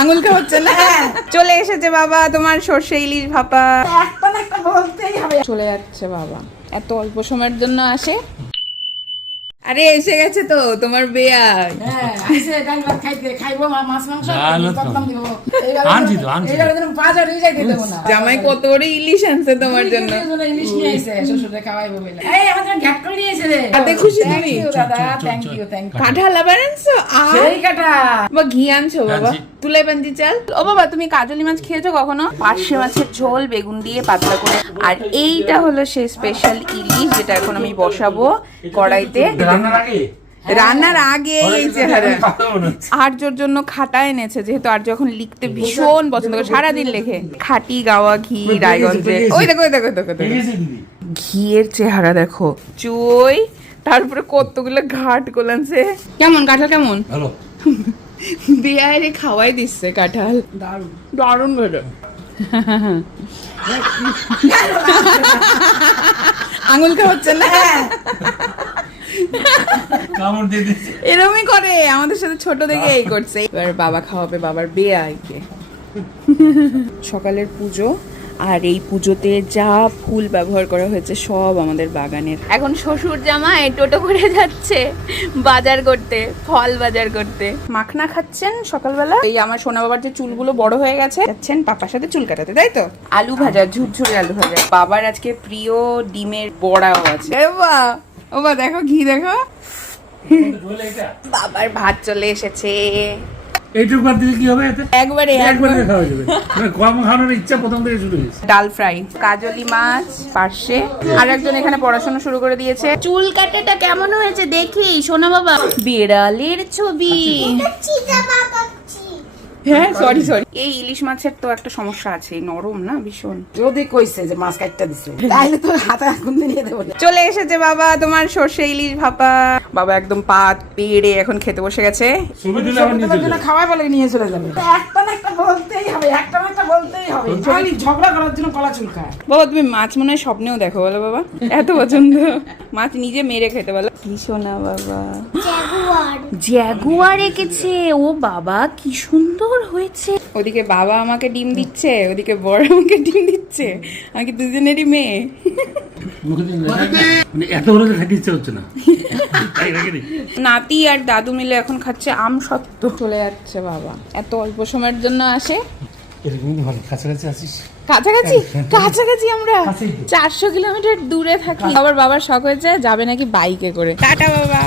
আঙুল খাওয়াচ্ছে না? চলে এসেছে বাবা তোমার সর্ষে ইলিশ ভাপা। একটা বলতেই হবে। চলে যাচ্ছে বাবা, এত অল্প সময়ের জন্য আসে। আরে এসে গেছে তো তোমার বেয়াই। হ্যাঁ আইছে ডাল ভাত খাইতে খাইবো মাছ মাংস করতাম দিব। এইবার বাজার হয়ে যাইতে দেব না। জামাই কত বড় ইলিশ আনছে তোমার জন্য। ইলিশ নিয়ে আইছে শ্বশুরে খাওয়াইবো বলে। এই আমাদের ঘাট করে নিয়ে এসে রে। আতে খুশি তুমি? দাদা থ্যাংক ইউ। কাঁঠাল আবার আনছো? সেই কাটা বা ঘি আনছো বাবা? তুলে বান্দি চাল। ও বাবা তুমি কাজলি মাছ খেয়েছো কখনো? পার্শে মাছের ঝোল বেগুন দিয়ে পাতলা করে। আর এইটা হলো সেই স্পেশাল ইলিশ যেটা এখন আমি বসাবো কড়াইতে। রান্নার আগে এই চেহারা। আর্যর জন্য খাটা এনেছে, যেহেতু আর্য এখন লিখতে ভীষণ পছন্দ করে, সারাদিন লেখে। খাটি গাওয়া ঘি রায়গঞ্জে। ওই দেখো ওই দেখো দেখো ঘিয়ের চেহারা দেখো, চুই তারপরে কতগুলো ঘাট গোলানছে। কেমন কাঁঠাল কেমন? ভালো। বিয়ারে খাওয়াই দিচ্ছে কাঁঠাল, দারুণ দারুণ ভালো। আঙুল খাওয়াচ্ছে না? এরমই করে আমাদের সাথে, ছোট থেকে এই করছে। এবার বাবা খাওয়াবে বাবার বেয়াইকে। সকালের পুজো, আর এই পুজোতে যা ফুল ব্যবহার করা হয়েছে সব আমাদের বাগানের। এখন শ্বশুর জামাই টোটো করে যাচ্ছে বাজার করতে, ফল বাজার করতে। মাখনা খাচ্ছেন সকালবেলা। এই আমার সোনা বাবার যে চুলগুলো বড় হয়ে গেছে, যাচ্ছেন পাপার সাথে চুল কাটাতে, তাই তো? আলু ভাজা, ঝুরঝুরে আলু ভাজা। বাবার আজকে প্রিয় ডিমের বড়াও আছে। ও বা দেখো ঘি দেখো। বাবার ভাত চলে এসেছে। এইটুকু বাদ দিলে কি হবে? একবারে খাওয়া যাবে। কম খাওয়ানোর ইচ্ছা প্রথম থেকে শুরু হয়েছে। ডাল ফ্রাই, কাজলি মাছ, পার্শে। আর একজন এখানে পড়াশোনা শুরু করে দিয়েছে। চুল কাটাটা কেমন হয়েছে দেখি সোনা বাবা। বিড়ালের ছবি। হ্যাঁ সরি সরি। এই ইলিশ মাছের তো একটা সমস্যা আছে, নরম না ভীষণ। যদি কইছে যে মাছ কাটটা দিছে তাইলে তো হাতে গুন্দি নিয়ে দেব না। চলে এসেছে বাবা তোমার সর্ষে ইলিশ ভাপা। বাবা একদম পাত পেড়ে এখন খেতে বসে গেছে। খাওয়াই বলে নিয়ে চলে যাবে। একটা না একটা বলতেই হবে, একটা না একটা বলতেই হবে। খালি ঝগড়া করার জন্য কলা চুলকায়। বাবা তুমি মাছ মনে হয় স্বপ্নেও দেখো বলো বাবা, এত পছন্দ। মাছ নিজে মেরে খেতে বলো। কি শোনা বাবা? জ্যাগুয়ার এঁকেছে। ও বাবা কি সুন্দর হয়েছে। ওদিকে বাবা আমাকে ডিম দিচ্ছে, ওদিকে বড় আমাকে ডিম দিচ্ছে। আমাকে দুজনেরই মেয়ে। নাতি আর দাদু মিলে এখন খাচ্ছে আম সত্ত্ব। চলে যাচ্ছে বাবা, এত অল্প সময়ের জন্য আসে। কাছাকাছি কাছাকাছি আমরা 400 কিলোমিটার দূরে থাকি। আবার বাবার শখ হয়েছে যাবে নাকি বাইকে করে। টাটা বাবা।